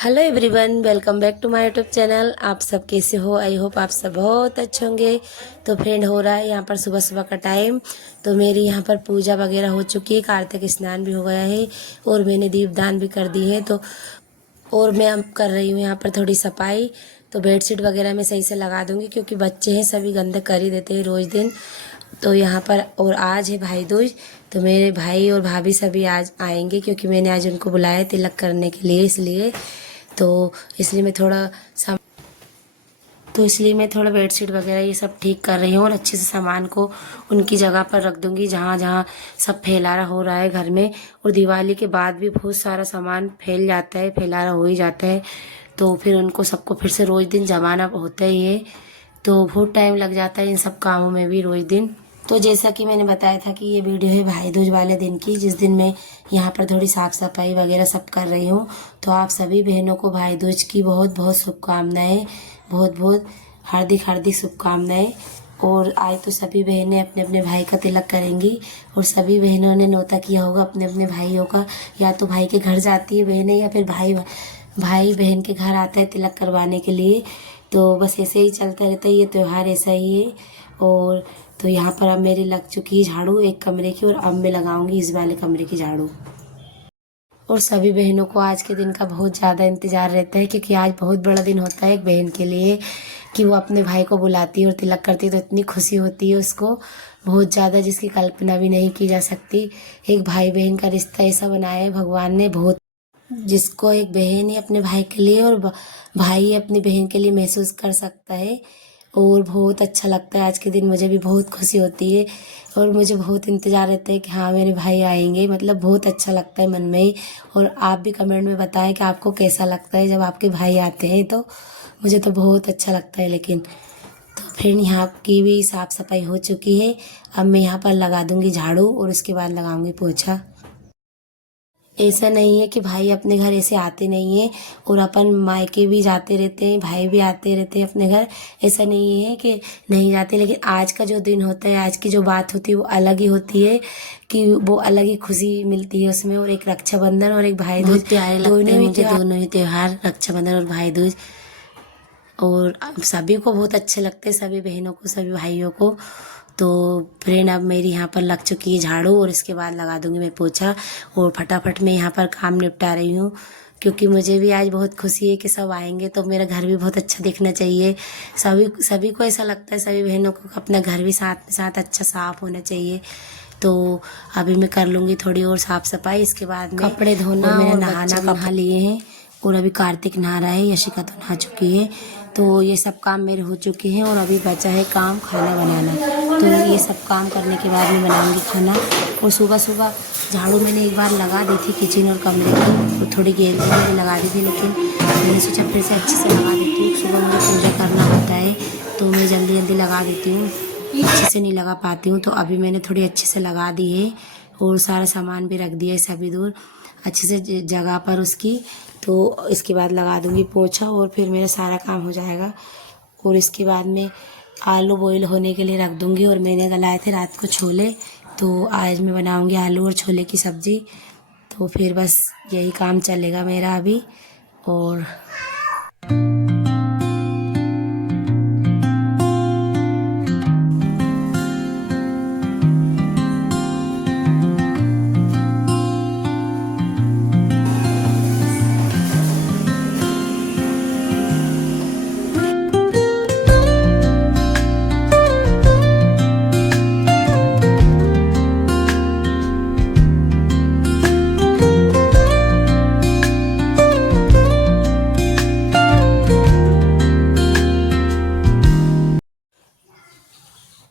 Hello everyone, welcome back to my YouTube channel. आप सब कैसे हो? आई होप आप सब बहुत अच्छे होंगे। तो फ्रेंड, हो रहा है यहाँ पर सुबह सुबह का टाइम। तो मेरी यहाँ पर पूजा वगैरह हो चुकी है, कार्तिक स्नान भी हो गया है और मैंने दीपदान भी कर दी है। तो और मैं अब कर रही हूँ यहाँ पर थोड़ी सफाई। तो बेडशीट वगैरह मैं सही से लगा दूँगी क्योंकि बच्चे हैं, सभी गंदे कर ही देते हैं रोज़ दिन। तो यहाँ पर और आज है भाई दूज। तो मेरे भाई और भाभी सभी आज आएंगे क्योंकि मैंने आज उनको बुलाया तिलक करने के लिए, इसलिए तो इसलिए मैं थोड़ा सम तो इसलिए मैं थोड़ा बेडशीट वगैरह ये सब ठीक कर रही हूँ और अच्छे से सामान को उनकी जगह पर रख दूँगी जहाँ जहाँ सब फैलाना हो रहा है घर में। और दिवाली के बाद भी बहुत सारा सामान फैल जाता है, फैलाना हो ही जाता है। तो फिर उनको सबको फिर से रोज़ दिन जमाना होता ही है, तो बहुत टाइम लग जाता है इन सब कामों में भी रोज़ दिन। तो जैसा कि मैंने बताया था कि ये वीडियो है भाई दूज वाले दिन की, जिस दिन मैं यहाँ पर थोड़ी साफ़ सफाई वगैरह सब कर रही हूँ। तो आप सभी बहनों को भाई दूज की बहुत बहुत शुभकामनाएं, बहुत बहुत हार्दिक हार्दिक शुभकामनाएं। और आज तो सभी बहनें अपने अपने भाई का तिलक करेंगी और सभी बहनों ने न्योता किया होगा अपने अपने भाइयों का। या तो भाई के घर जाती है बहनें या फिर भाई भाई बहन के घर आता है तिलक करवाने के लिए। तो बस ऐसे ही चलता रहता है, ये त्यौहार ऐसा ही है। और तो यहाँ पर अब मेरी लग चुकी है झाड़ू एक कमरे की, और अब मैं लगाऊंगी इस वाले कमरे की झाड़ू। और सभी बहनों को आज के दिन का बहुत ज़्यादा इंतज़ार रहता है क्योंकि आज बहुत बड़ा दिन होता है एक बहन के लिए, कि वो अपने भाई को बुलाती है और तिलक करती है। तो इतनी खुशी होती है उसको बहुत ज़्यादा, जिसकी कल्पना भी नहीं की जा सकती। एक भाई बहन का रिश्ता ऐसा बनाया है भगवान ने, बहुत जिसको एक बहन ही अपने भाई के लिए और भाई अपनी बहन के लिए महसूस कर सकता है। और बहुत अच्छा लगता है आज के दिन, मुझे भी बहुत खुशी होती है और मुझे बहुत इंतज़ार रहता है कि हाँ मेरे भाई आएंगे, मतलब बहुत अच्छा लगता है मन में ही। और आप भी कमेंट में बताएं कि आपको कैसा लगता है जब आपके भाई आते हैं। तो मुझे तो बहुत अच्छा लगता है। लेकिन तो फ्रेंड, यहाँ की भी साफ़ सफाई हो चुकी है। अब मैं यहाँ पर लगा दूँगी झाड़ू और उसके बाद लगाऊँगी पोछा। ऐसा नहीं है कि भाई अपने घर ऐसे आते नहीं है और अपन मायके भी जाते रहते हैं, भाई भी आते रहते हैं अपने घर। ऐसा नहीं है कि नहीं जाते, लेकिन आज का जो दिन होता है, आज की जो बात होती है वो अलग ही होती है, कि वो अलग ही खुशी मिलती है उसमें। और एक रक्षाबंधन और एक भाई दूज प्यारे लगते हैं मुझे, दोनों ही त्योहार, रक्षाबंधन और भाई दूज। और सभी को बहुत अच्छे लगते हैं, सभी बहनों को, सभी भाइयों को। तो फ्रेंड, अब मेरी यहाँ पर लग चुकी है झाड़ू और इसके बाद लगा दूंगी मैं पोछा। और फटाफट मैं यहाँ पर काम निपटा रही हूँ क्योंकि मुझे भी आज बहुत खुशी है कि सब आएंगे तो मेरा घर भी बहुत अच्छा दिखना चाहिए। सभी सभी को ऐसा लगता है, सभी बहनों को अपना घर भी साथ साथ अच्छा साफ होना चाहिए। तो अभी मैं कर लूँगी थोड़ी और साफ सफाई, इसके बाद में कपड़े धोना और नहाना नहा लिए हैं। और अभी कार्तिक नहा रहा है, यशिका तो नहा चुकी है। तो ये सब काम मेरे हो चुके हैं और अभी बचा है काम खाना बनाना। तो ये सब काम करने के बाद मैं बनाऊंगी खाना। और सुबह सुबह झाड़ू मैंने एक बार लगा दी थी किचन और कमरे की, तो थोड़ी गैलरी में भी लगा दी थी, लेकिन मैंने सोचा फिर से अच्छे से लगा देती हूँ। सुबह मुझे पूजा करना होता है तो मैं जल्दी जल्दी लगा देती हूँ, अच्छे से नहीं लगा पाती हूँ। तो अभी मैंने थोड़ी अच्छे से लगा दी है और सारा सामान भी रख दिया है सभी दूर अच्छे से जगह पर उसकी। तो इसके बाद लगा दूंगी पोछा और फिर मेरा सारा काम हो जाएगा। और इसके बाद में आलू बॉईल होने के लिए रख दूंगी। और मैंने गलाए थे रात को छोले, तो आज मैं बनाऊंगी आलू और छोले की सब्ज़ी। तो फिर बस यही काम चलेगा मेरा अभी। और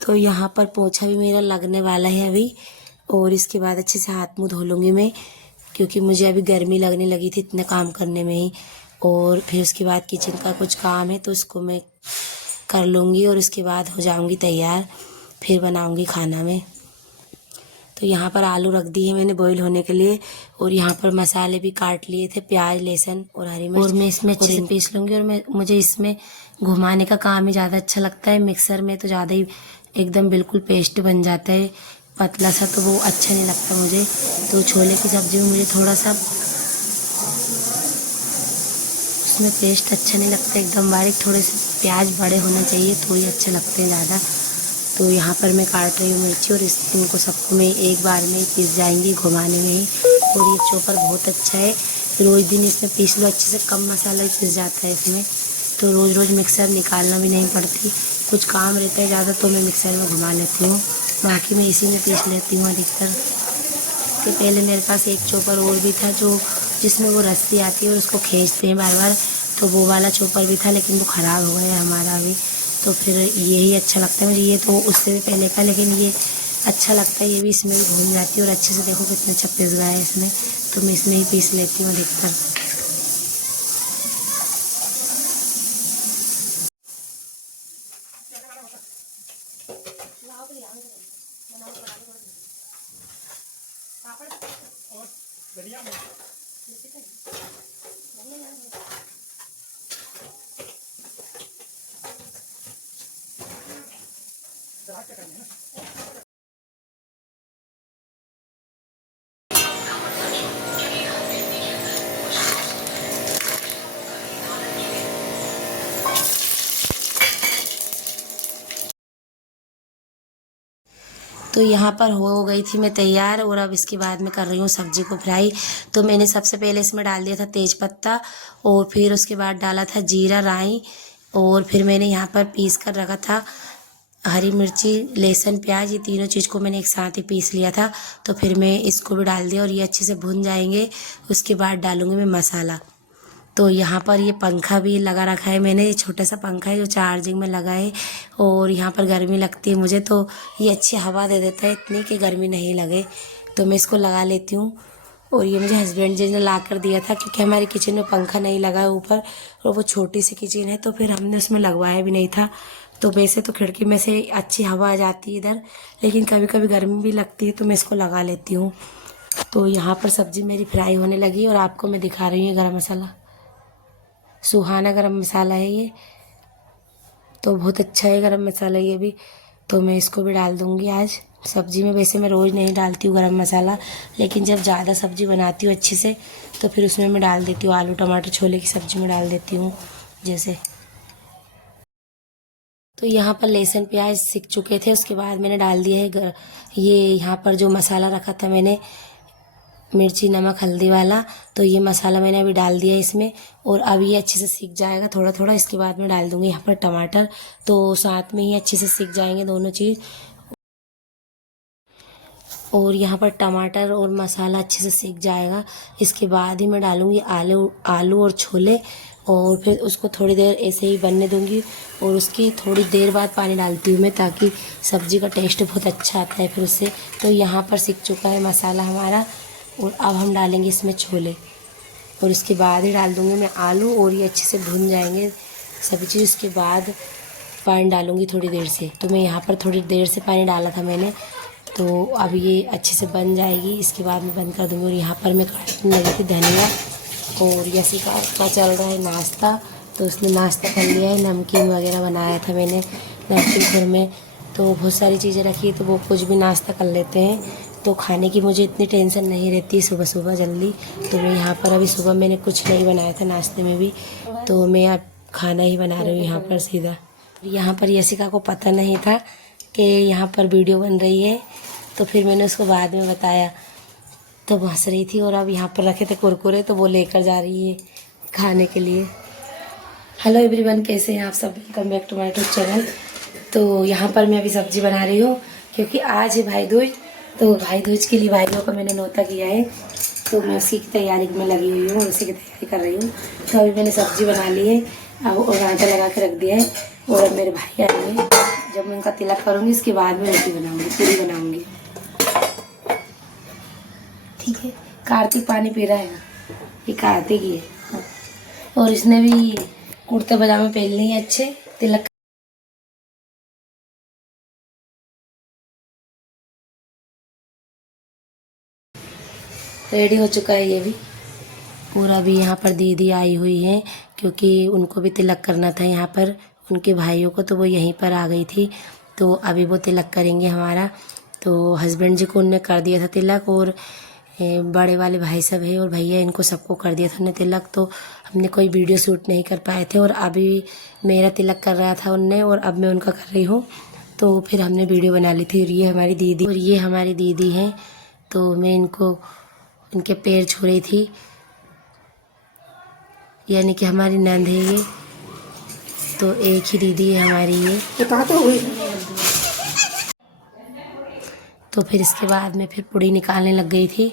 तो यहाँ पर पोछा भी मेरा लगने वाला है अभी। और इसके बाद अच्छे से हाथ मुँह धो लूँगी मैं, क्योंकि मुझे अभी गर्मी लगने लगी थी इतने काम करने में ही। और फिर उसके बाद किचन का कुछ काम है तो उसको मैं कर लूँगी और उसके बाद हो जाऊँगी तैयार, फिर बनाऊँगी खाना में। तो यहाँ पर आलू रख दिए मैंने बॉईल होने के लिए। और यहाँ पर मसाले भी काट लिए थे, प्याज लहसुन और हरी मिर्च। और मैं इसमें अच्छे से पीस लूँगी। और मुझे इसमें घुमाने का काम ही ज़्यादा अच्छा लगता है, मिक्सर में तो ज़्यादा ही एकदम बिल्कुल पेस्ट बन जाता है पतला सा, तो वो अच्छा नहीं लगता मुझे। तो छोले की सब्ज़ी में मुझे थोड़ा सा इसमें पेस्ट अच्छा नहीं लगता एकदम बारीक, थोड़े से प्याज बड़े होने चाहिए तो ही अच्छे लगते हैं ज़्यादा। तो यहाँ पर मैं काट रही हूँ मिर्ची और इनको सबको मैं एक बार में पीस जाएंगी घुमाने में ही। और ये चॉपर बहुत अच्छा है, रोज़ दिन इसमें पीस लो अच्छे से, कम मसाला ही पीस जाता है इसमें। तो रोज़ रोज़ मिक्सर निकालना भी नहीं पड़ती, कुछ काम रहता है ज़्यादा तो मैं मिक्सर में घुमा लेती हूँ, बाकी मैं इसी में पीस लेती हूँ अधिकतर। तो पहले मेरे पास एक चॉपर और भी था जो जिसमें वो रस्सी आती है और उसको खींचते हैं बार बार, तो वो वाला चॉपर भी था लेकिन वो ख़राब हो गया हमारा अभी। तो फिर यही अच्छा लगता है मुझे, ये तो उससे भी पहले का, लेकिन ये अच्छा लगता है, ये भी इसमें भी घूम जाती है और अच्छे से देखो कितना अच्छा पिस गया है इसमें, तो मैं इसमें ही पीस लेती हूँ अधिकतर। तो यहाँ पर हो गई थी मैं तैयार और अब इसके बाद मैं कर रही हूँ सब्जी को फ्राई। तो मैंने सबसे पहले इसमें डाल दिया था तेज पत्ता और फिर उसके बाद डाला था जीरा राई, और फिर मैंने यहाँ पर पीस कर रखा था हरी मिर्ची लहसुन प्याज, ये तीनों चीज़ को मैंने एक साथ ही पीस लिया था। तो फिर मैं इसको भी डाल दिया और ये अच्छे से भुन जाएंगे, उसके बाद डालूँगी मैं मसाला। तो यहाँ पर ये पंखा भी लगा रखा है मैंने, ये छोटा सा पंखा है जो चार्जिंग में लगा है, और यहाँ पर गर्मी लगती है मुझे तो ये अच्छी हवा दे देता है इतनी कि गर्मी नहीं लगे, तो मैं इसको लगा लेती हूँ। और ये मुझे हस्बैंड जी ने ला कर दिया था क्योंकि हमारी किचन में पंखा नहीं लगा है ऊपर, और वो छोटी सी किचन है तो फिर हमने उसमें लगवाया भी नहीं था। तो वैसे तो खिड़की में से अच्छी हवा आ जाती है इधर, लेकिन कभी कभी गर्मी भी लगती है तो मैं इसको लगा लेती हूँ। तो यहाँ पर सब्ज़ी मेरी फ्राई होने लगी और आपको मैं दिखा रही हूँ गरम मसाला, सुहाना गरम मसाला है ये, तो बहुत अच्छा है गरम मसाला ये भी। तो मैं इसको भी डाल दूँगी आज सब्ज़ी में। वैसे मैं रोज़ नहीं डालती हूँ गरम मसाला, लेकिन जब ज़्यादा सब्ज़ी बनाती हूँ अच्छे से तो फिर उसमें मैं डाल देती हूँ, आलू टमाटर छोले की सब्ज़ी में डाल देती हूँ जैसे। तो यहाँ पर लहसुन प्याज सिक चुके थे, उसके बाद मैंने डाल दिया है ये यहाँ पर जो मसाला रखा था मैंने मिर्ची नमक हल्दी वाला, तो ये मसाला मैंने अभी डाल दिया इसमें। और अब ये अच्छे से सीख जाएगा थोड़ा थोड़ा, इसके बाद मैं डाल दूँगी यहाँ पर टमाटर, तो साथ में ही अच्छे से सीख जाएंगे दोनों चीज़। और यहाँ पर टमाटर और मसाला अच्छे से सीख जाएगा, इसके बाद ही मैं डालूँगी आलू आलू और छोले, और फिर उसको थोड़ी देर ऐसे ही बनने दूँगी। और उसकी थोड़ी देर बाद पानी डालती हूँ मैं, ताकि सब्ज़ी का टेस्ट बहुत अच्छा आता है फिर उससे। तो यहाँ पर सीख चुका है मसाला हमारा, और अब हम डालेंगे इसमें छोले, और इसके बाद ही डाल दूँगी मैं आलू, और ये अच्छे से भुन जाएंगे सभी चीज़। उसके बाद पानी डालूँगी थोड़ी देर से, तो मैं यहाँ पर थोड़ी देर से पानी डाला था मैंने, तो अब ये अच्छे से बन जाएगी, इसके बाद मैं बंद कर दूँगी। और यहाँ पर मैं काटने लगी थी धनिया, और यसिका का चल रहा है नाश्ता, तो उसने नाश्ता कर लिया है, नमकीन वगैरह बनाया था मैंने नमकीन घर में, तो बहुत सारी चीज़ें रखी है तो वो कुछ भी नाश्ता कर लेते हैं, तो खाने की मुझे इतनी टेंशन नहीं रहती सुबह सुबह जल्दी। तो मैं यहाँ पर अभी सुबह मैंने कुछ नहीं बनाया था नाश्ते में भी, तो मैं अब खाना ही बना रही हूँ यहाँ पर सीधा। यहाँ पर यसिका को पता नहीं था कि यहाँ पर वीडियो बन रही है, तो फिर मैंने उसको बाद में बताया, तो हंस रही थी। और अब यहाँ पर रखे थे कुरकुरे, तो वो लेकर जा रही है खाने के लिए। हेलो एवरीवन, कैसे हैं आप सब? Welcome back to my YouTube channel. तो यहाँ पर मैं अभी सब्जी बना रही हूँ क्योंकि आज है भाई दूज, तो भाई दूज के लिए भाइयों को मैंने न्योता किया है, तो मैं उसी की तैयारी में लगी हुई हूँ, उसी की तैयारी कर रही हूँ। तो अभी मैंने सब्जी बना ली है और आटा लगा के रख दिया है, और अब मेरे भाई आएंगे, जब मैं उनका तिलक करूँगी इसके बाद में रोटी बनाऊँगी, पूरी बनाऊँगी। ठीक है, कार्तिक पानी पी रहा है ना, ये कार्तिक ही है, और इसने भी कुर्ते पजामे पहन लिए अच्छे तिलक। रेडी हो चुका है ये भी। और अभी यहाँ पर दीदी आई हुई है क्योंकि उनको भी तिलक करना था यहाँ पर उनके भाइयों को, तो वो यहीं पर आ गई थी, तो अभी वो तिलक करेंगे हमारा। तो हस्बैंड जी को उनने कर दिया था तिलक, और बड़े वाले भाई सब है और भैया, इनको सबको कर दिया था उन्होंने तिलक। तो हमने कोई वीडियो शूट नहीं कर पाए थे और अभी मेरा तिलक कर रहा था उनने और अब मैं उनका कर रही हूँ। तो फिर हमने वीडियो बना ली थी। और ये हमारी दीदी हैं। तो मैं इनके पैर छू रही थी, यानी कि हमारी नंद है ये। तो एक ही दीदी है हमारी ये। तो फिर इसके बाद में फिर पूड़ी निकालने लग गई थी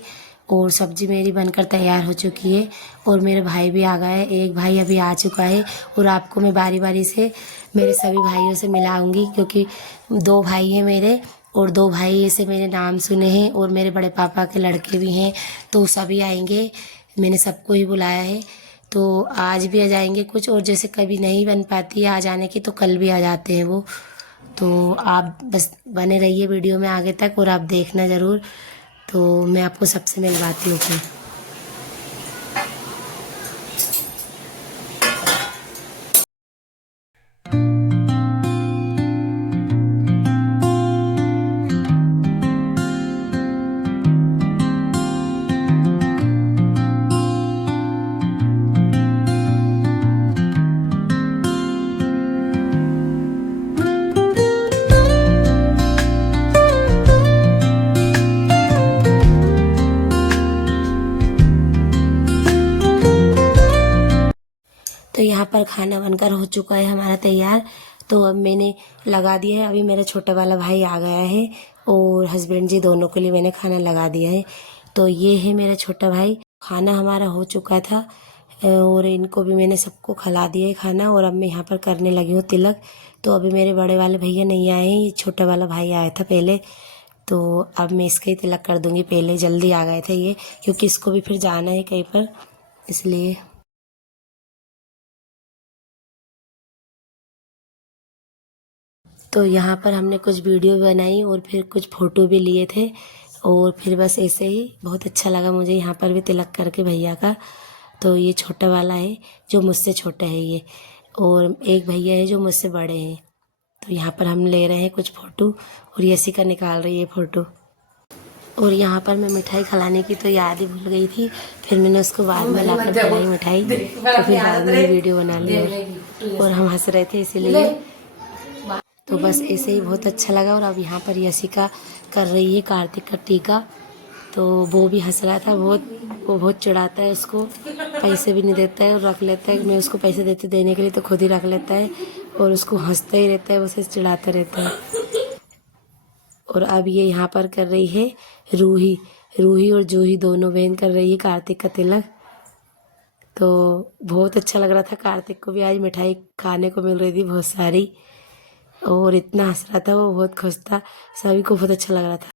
और सब्जी मेरी बनकर तैयार हो चुकी है और मेरे भाई भी आ गए। एक भाई अभी आ चुका है और आपको मैं बारी बारी से मेरे सभी भाइयों से मिलाऊंगी, क्योंकि 2 भाई हैं मेरे और 2 भाई से मेरे नाम सुने हैं और मेरे बड़े पापा के लड़के भी हैं। तो सभी आएंगे, मैंने सबको ही बुलाया है। तो आज भी आ जाएंगे कुछ, और जैसे कभी नहीं बन पाती है आ जाने की तो कल भी आ जाते हैं वो। तो आप बस बने रहिए वीडियो में आगे तक और आप देखना ज़रूर। तो मैं आपको सबसे मिलवाती हूँ फिर। तो यहाँ पर खाना बनकर हो चुका है हमारा तैयार। तो अब मैंने लगा दिया है। अभी मेरा छोटा वाला भाई आ गया है और हस्बैंड जी, दोनों के लिए मैंने खाना लगा दिया है। तो ये है मेरा छोटा भाई। खाना हमारा हो चुका था और इनको भी मैंने सबको खिला दिया है खाना। और अब मैं यहाँ पर करने लगी हूँ तिलक। तो अभी मेरे बड़े वाले भैया नहीं आए हैं, ये छोटा वाला भाई आया था पहले। तो अब मैं इसका ही तिलक कर दूँगी। पहले जल्दी आ गए थे ये, क्योंकि इसको भी फिर जाना है कहीं पर, इसलिए। तो यहाँ पर हमने कुछ वीडियो बनाई और फिर कुछ फ़ोटो भी लिए थे और फिर बस ऐसे ही बहुत अच्छा लगा मुझे यहाँ पर भी तिलक करके भैया का। तो ये छोटा वाला है जो मुझसे छोटा है ये, और एक भैया है जो मुझसे बड़े हैं। तो यहाँ पर हम ले रहे हैं कुछ फ़ोटो और यशिका निकाल रही है फ़ोटो। और यहाँ पर मैं मिठाई खिलाने की तो याद ही भूल गई थी, फिर मैंने उसको बाद में लाकर खिलाई मिठाई। तो फिर बाद में वीडियो बना ली और हम हंस रहे थे इसीलिए। तो बस ऐसे ही बहुत अच्छा लगा। और अब यहाँ पर यशिका कर रही है कार्तिक का टीका। तो वो भी हंस रहा था बहुत। वो बहुत चिढ़ाता है उसको, पैसे भी नहीं देता है और रख लेता है। मैं उसको पैसे देने के लिए तो खुद ही रख लेता है और उसको हंसता ही रहता है, उसे चिढ़ाता रहता है। और अब ये यहाँ पर कर रही है रूही और जूही, दोनों बहन कर रही है कार्तिक का तिलक। तो बहुत अच्छा लग रहा था। कार्तिक को भी आज मिठाई खाने को मिल रही थी बहुत सारी और इतना हंस रहा था, वो बहुत खुश था। सभी को बहुत अच्छा लग रहा था।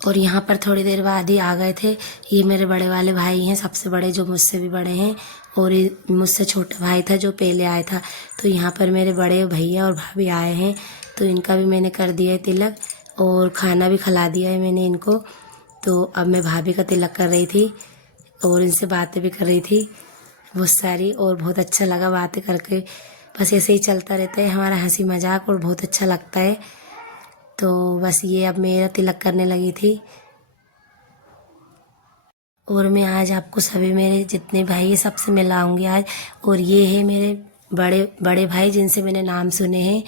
और यहाँ पर थोड़ी देर बाद ही आ गए थे। ये मेरे बड़े वाले भाई हैं, सबसे बड़े, जो मुझसे भी बड़े हैं। और मुझसे छोटा भाई था जो पहले आया था। तो यहाँ पर मेरे बड़े भैया और भाभी आए हैं। तो इनका भी मैंने कर दिया है तिलक और खाना भी खिला दिया है मैंने इनको। तो अब मैं भाभी का तिलक कर रही थी और इनसे बातें भी कर रही थी बहुत सारी, और बहुत अच्छा लगा बातें करके। बस ऐसे ही चलता रहता है हमारा हंसी मजाक और बहुत अच्छा लगता है। तो बस ये अब मेरा तिलक करने लगी थी। और मैं आज आपको सभी मेरे जितने भाई हैं सबसे मिलाऊंगी आज। और ये है मेरे बड़े भाई जिनसे मैंने नाम सुने हैं।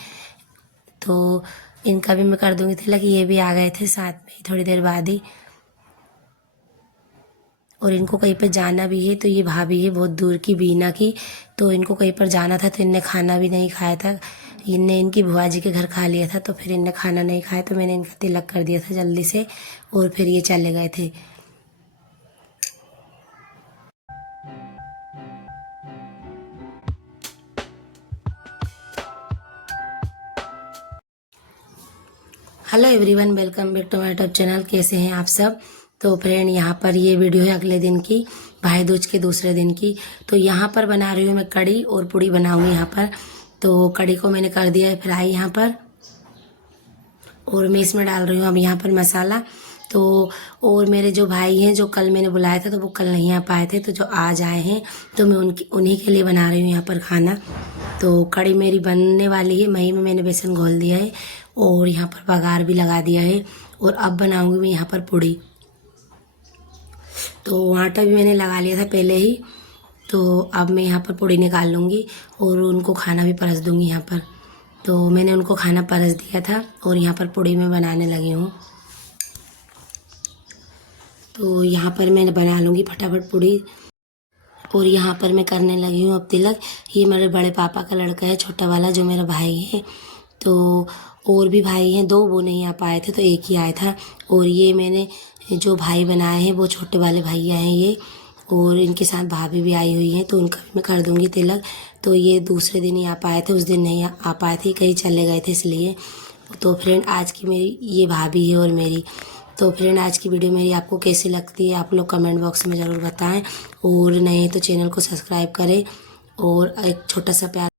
तो इनका भी मैं कर दूंगी तिलक। ये भी आ गए थे साथ में ही थोड़ी देर बाद ही। और इनको कहीं पर जाना भी है। तो ये भाभी है बहुत दूर की, बीना की। तो इनको कहीं पर जाना था तो इनने खाना भी नहीं खाया था। इनने इनकी बुआ जी के घर खा लिया था, तो फिर इनने खाना नहीं खाया। तो मैंने इनका तिलक कर दिया था जल्दी से और फिर ये चले गए थे। Hello everyone, welcome back to my YouTube channel. कैसे हैं आप सब? तो फ्रेंड, यहाँ पर ये वीडियो है अगले दिन की, भाई दूज के दूसरे दिन की। तो यहाँ पर बना रही हूँ मैं कड़ी और पूड़ी बनाऊंगी यहाँ पर। तो कड़ी को मैंने कर दिया है फ्राई यहाँ पर, और मैं इसमें डाल रही हूँ अब यहाँ पर मसाला। तो और मेरे जो भाई हैं जो कल मैंने बुलाया था, तो वो कल नहीं आ पाए थे, तो जो आज आए हैं तो मैं उन्हीं के लिए बना रही हूँ यहाँ पर खाना। तो कड़ी मेरी बनने वाली है। मही में मैंने बेसन घोल दिया है और यहाँ पर बघार भी लगा दिया है। और अब बनाऊंगी मैं यहाँ पर पूड़ी। तो आटा भी मैंने लगा लिया था पहले ही। तो अब मैं यहाँ पर पूड़ी निकाल लूँगी और उनको खाना भी परस दूँगी यहाँ पर। तो मैंने उनको खाना परस दिया था और यहाँ पर पूड़ी मैं बनाने लगी हूँ। तो यहाँ पर मैं बना लूँगी फटाफट पूड़ी। और यहाँ पर मैं करने लगी हूँ अब तिलक। ये मेरे बड़े पापा का लड़का है, छोटा वाला, जो मेरा भाई है। तो और भी भाई हैं दो, वो नहीं आ पाए थे तो एक ही आया था। और ये मैंने जो भाई बनाए हैं वो छोटे वाले भैया हैं ये, और इनके साथ भाभी भी आई हुई हैं, तो उनका भी मैं कर दूँगी तिलक। तो ये दूसरे दिन ही आ पाए थे, उस दिन नहीं आ पाए थे, कहीं चले गए थे इसलिए। तो फ्रेंड आज की मेरी ये भाभी है और मेरी। तो फ्रेंड आज की वीडियो मेरी आपको कैसी लगती है आप लोग कमेंट बॉक्स में ज़रूर बताएं, और नए तो चैनल को सब्सक्राइब करें और एक छोटा सा प्यार